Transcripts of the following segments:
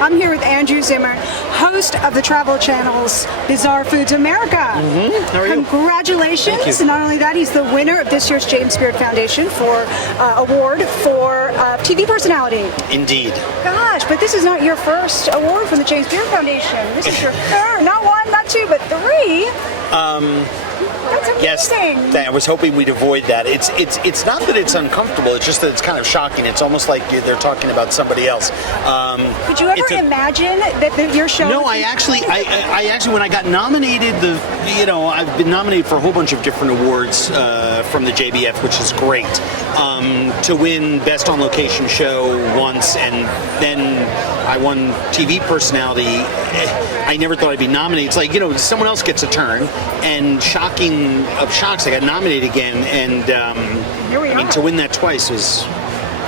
I'm here with Andrew Zimmern, host of the Travel Channel's Bizarre Foods America. How are you? Congratulations. Thank you. And not only that, he's the winner of this year's James Beard Foundation for award for TV personality. Indeed. Gosh, but this is not your first award from the James Beard Foundation. This is your third, not one, not two, but three. That's amazing. Yes, I was hoping we'd avoid that. It's not that it's uncomfortable. It's just that it's kind of shocking. It's almost like they're talking about somebody else. Could you ever imagine that your show? No, I actually, when I got nominated, I've been nominated for a whole bunch of different awards from the JBF, which is great. To win Best on Location Show once, and then I won TV Personality. I never thought I'd be nominated. It's like, someone else gets a turn, and shocking of shocks, I got nominated again, and Here we are. to win that twice was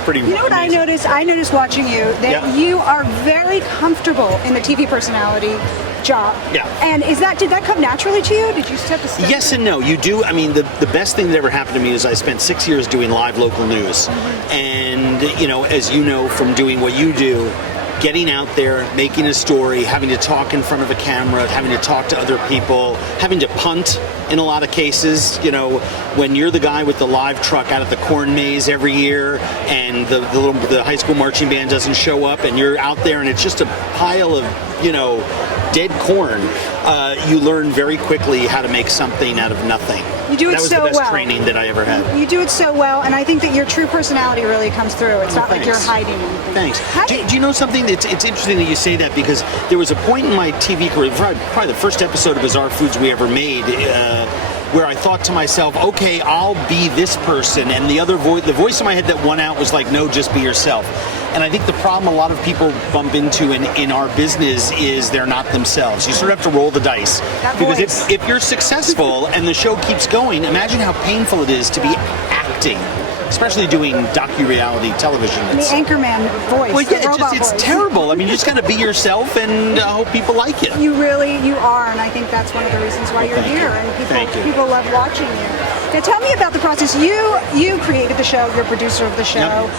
pretty You know what amazing. I noticed? I noticed watching you that you are very comfortable in the TV personality job. Yeah. And did that come naturally to you? Did you have to study? Yes and no. You do. I mean, the best thing that ever happened to me is I spent 6 years doing live local news. And, as you know from doing what you do, getting out there, making a story, having to talk in front of a camera, having to talk to other people, having to punt in a lot of cases. When you're the guy with the live truck out at the corn maze every year, and the high school marching band doesn't show up, and you're out there, and it's just a pile of dead corn. You learn very quickly how to make something out of nothing. You do it That was so the best well. training that I ever had. You do it so well, and I think that your true personality really comes through. It's not like you're Thanks. hiding anything. Thanks. Do you know something? It's interesting that you say that, because there was a point in my TV career, probably the first episode of Bizarre Foods we ever made, where I thought to myself, okay, I'll be this person, and the voice in my head that won out was like, no, just be yourself. And I think the problem a lot of people bump into in our business is they're not themselves. You sort of have to roll the dice. Because if you're successful and the show keeps going, imagine how painful it is to be acting, especially doing docu-reality television. And the anchorman voice, Well, the yeah, robot it's voice. terrible. I mean, you just got to be yourself and hope people like you. You are, and I think that's one of the reasons why you're here, and people love watching you. Now tell me about the process. You created the show, you're producer of the show. Yep.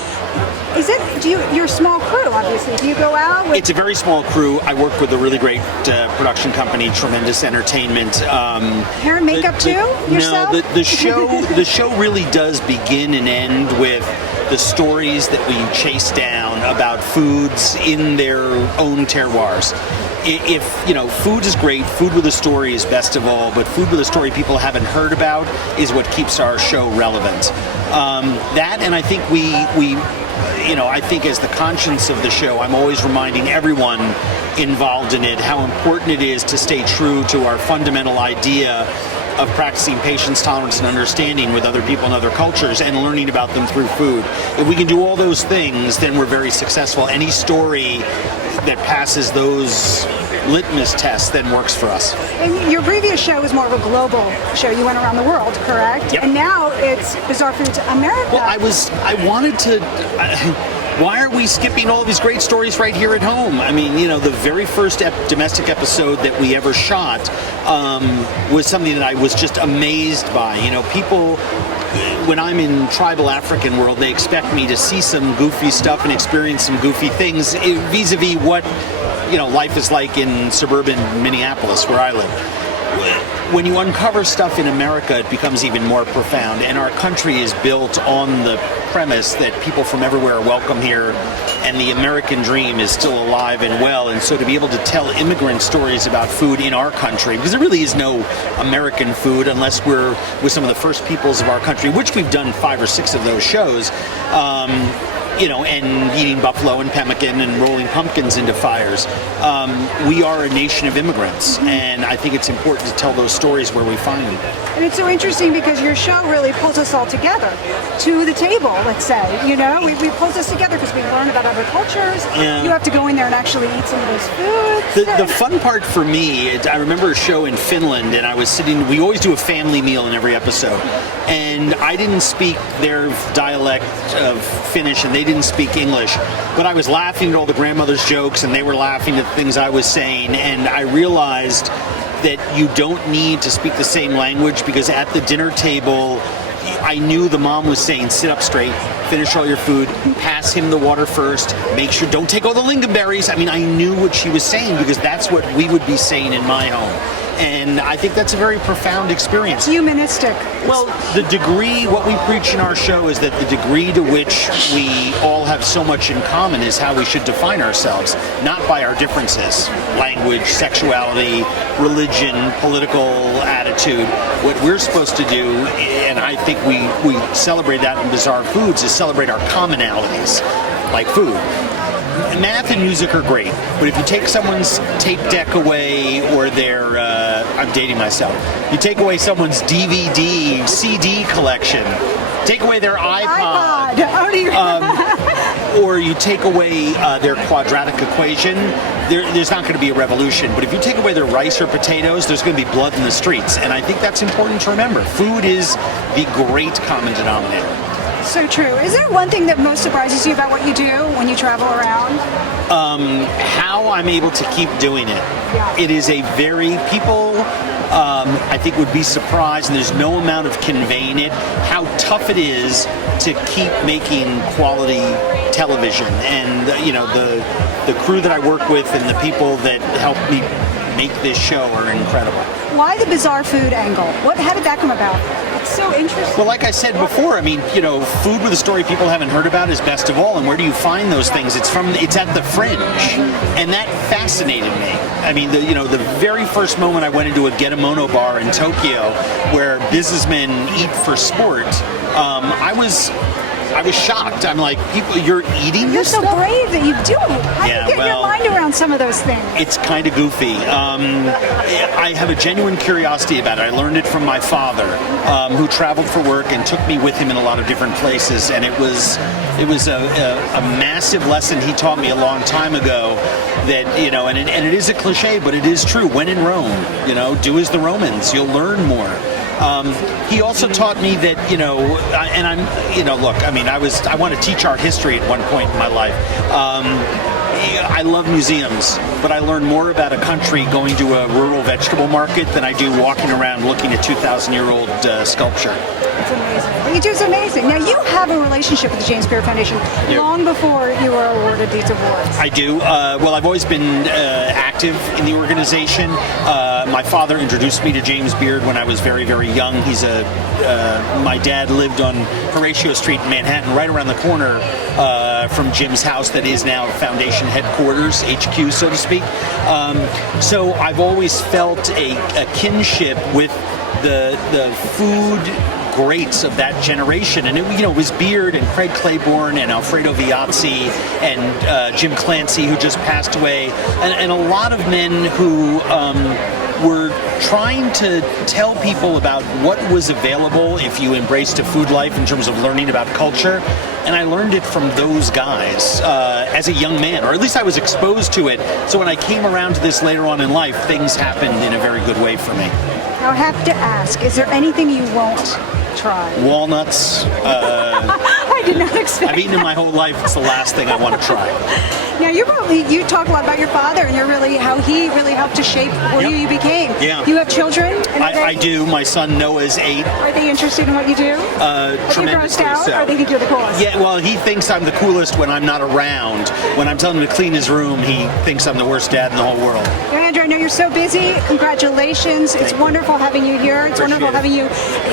You're a small crew, obviously. Do you go out with... It's a very small crew. I work with a really great production company, Tremendous Entertainment. Hair and makeup too? Yourself? No, the show really does begin and end with the stories that we chase down about foods in their own terroirs. If food is great, food with a story is best of all, but food with a story people haven't heard about is what keeps our show relevant. That, and I think I think as the conscience of the show, I'm always reminding everyone involved in it how important it is to stay true to our fundamental idea of practicing patience, tolerance, and understanding with other people and other cultures, and learning about them through food. If we can do all those things, then we're very successful. Any story that passes those litmus tests then works for us. And your previous show was more of a global show. You went around the world, correct? Yep. And now it's Bizarre Foods America. Well, I wanted to... why are we skipping all these great stories right here at home? I mean, the very first domestic episode that we ever shot was something that I was just amazed by. People, when I'm in tribal African world, they expect me to see some goofy stuff and experience some goofy things vis-a-vis what life is like in suburban Minneapolis, where I live. When you uncover stuff in America, it becomes even more profound, and our country is built on the premise that people from everywhere are welcome here, and the American dream is still alive and well. And so to be able to tell immigrant stories about food in our country, because there really is no American food unless we're with some of the first peoples of our country, which we've done 5 or 6 of those shows, and eating buffalo and pemmican and rolling pumpkins into fires. We are a nation of immigrants, and I think it's important to tell those stories where we find them. And it's so interesting because your show really pulls us all together to the table, let's say. We pulls us together because we learn about other cultures. Yeah. You have to go in there and actually eat some of those foods. The fun part for me, I remember a show in Finland, and I was sitting, we always do a family meal in every episode, and I didn't speak their dialect of Finnish, and they didn't speak English, but I was laughing at all the grandmother's jokes, and they were laughing at the things I was saying, and I realized that you don't need to speak the same language, because at the dinner table, I knew the mom was saying, sit up straight, finish all your food, pass him the water first, make sure, don't take all the lingonberries. I mean, I knew what she was saying because that's what we would be saying in my home. And I think that's a very profound experience. Humanistic. Well, the degree, what we preach in our show is that the degree to which we all have so much in common is how we should define ourselves, not by our differences. Language, sexuality, religion, political attitude. What we're supposed to do, and I think we celebrate that in Bizarre Foods, is celebrate our commonalities, like food. Math and music are great, but if you take someone's tape deck away or their, I'm dating myself, you take away someone's DVD, CD collection, take away their iPod. Or you take away their quadratic equation, there's not going to be a revolution. But if you take away their rice or potatoes, there's going to be blood in the streets. And I think that's important to remember. Food is the great common denominator. So true. Is there one thing that most surprises you about what you do when you travel around? How I'm able to keep doing it. Yeah. It is a very, people I think would be surprised, and there's no amount of conveying it, how tough it is to keep making quality television. And the crew that I work with and the people that help me make this show are incredible. Why the bizarre food angle? How did that come about? It's so interesting. Well, like I said before, I mean, food with a story people haven't heard about is best of all. And where do you find those things? It's at the fringe, and that fascinated me. I mean, the very first moment I went into a Getemono bar in Tokyo, where businessmen eat for sport, I was shocked. I'm like, people, you're eating You're this so stuff? brave that you do it. How do you get your mind around some of those things? It's kind of goofy. I have a genuine curiosity about it. I learned it from my father, who traveled for work and took me with him in a lot of different places. And it was a massive lesson he taught me a long time ago. That and it is a cliche, but it is true. When in Rome, do as the Romans. You'll learn more. He also taught me that, and I'm, look, I mean, I want to teach art history at one point in my life. I love museums, but I learn more about a country going to a rural vegetable market than I do walking around looking at 2,000-year-old sculpture. It's amazing. What you do is amazing. Now, you have a relationship with the James Beard Foundation long before you were awarded these awards. I do. Well, I've always been active in the organization. My father introduced me to James Beard when I was very, very young. My dad lived on Horatio Street in Manhattan, right around the corner from Jim's house that is now Foundation headquarters, HQ, so to speak. So I've always felt a kinship with the food greats of that generation, and it was Beard and Craig Claiborne and Alfredo Viazzi and Jim Clancy, who just passed away, and a lot of men who were trying to tell people about what was available if you embraced a food life in terms of learning about culture. And I learned it from those guys as a young man, or at least I was exposed to it. So when I came around to this later on in life, things happened in a very good way for me. Now, I have to ask, is there anything you won't try? Walnuts. I did not expect I've eaten it my whole life. It's the last thing I want to try. Now, you talk a lot about your father and how he really helped to shape who you became. Yeah. You have children? I do. My son Noah is 8. Are they interested in what you do? Tremendously so. Or they think you're the coolest? Yeah, well, he thinks I'm the coolest when I'm not around. When I'm telling him to clean his room, he thinks I'm the worst dad in the whole world. Now, Andrew, I know you're so busy. Congratulations. It's wonderful having you here. It's wonderful having you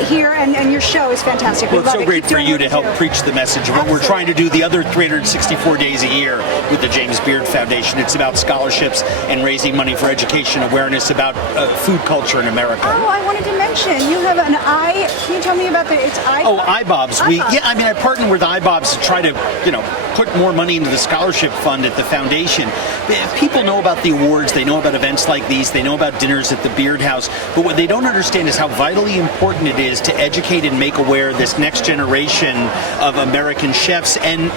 here, and your show is fantastic. Well, it's so great for you to help preach the message of what we're trying to do the other 364 days a year with the James Beard Foundation. It's about scholarships and raising money for education awareness about food culture in America. Oh, I wanted to mention, you have an eye. Can you tell me about it's iBobs? Oh, iBobs. I partner with iBobs to try to, put more money into the scholarship fund at the foundation. People know about the awards, they know about events like these, they know about dinners at the Beard House, but what they don't understand is how vitally important it is to educate and make aware this next generation of American chefs and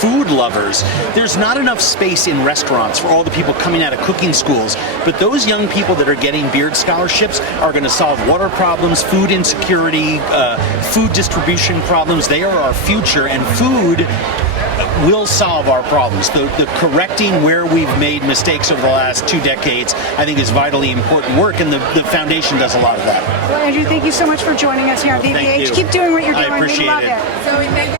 food lovers. There's not enough space in restaurants for all the people coming out of cooking schools, but those young people that are getting Beard scholarships are going to solve water problems, food insecurity, food distribution problems. They are our future, and food will solve our problems. The correcting where we've made mistakes over the last 2 decades, I think, is vitally important work, and the foundation does a lot of that. Well, Andrew, thank you so much for joining us here on VPH. Keep doing what you're doing. I appreciate we love it. it.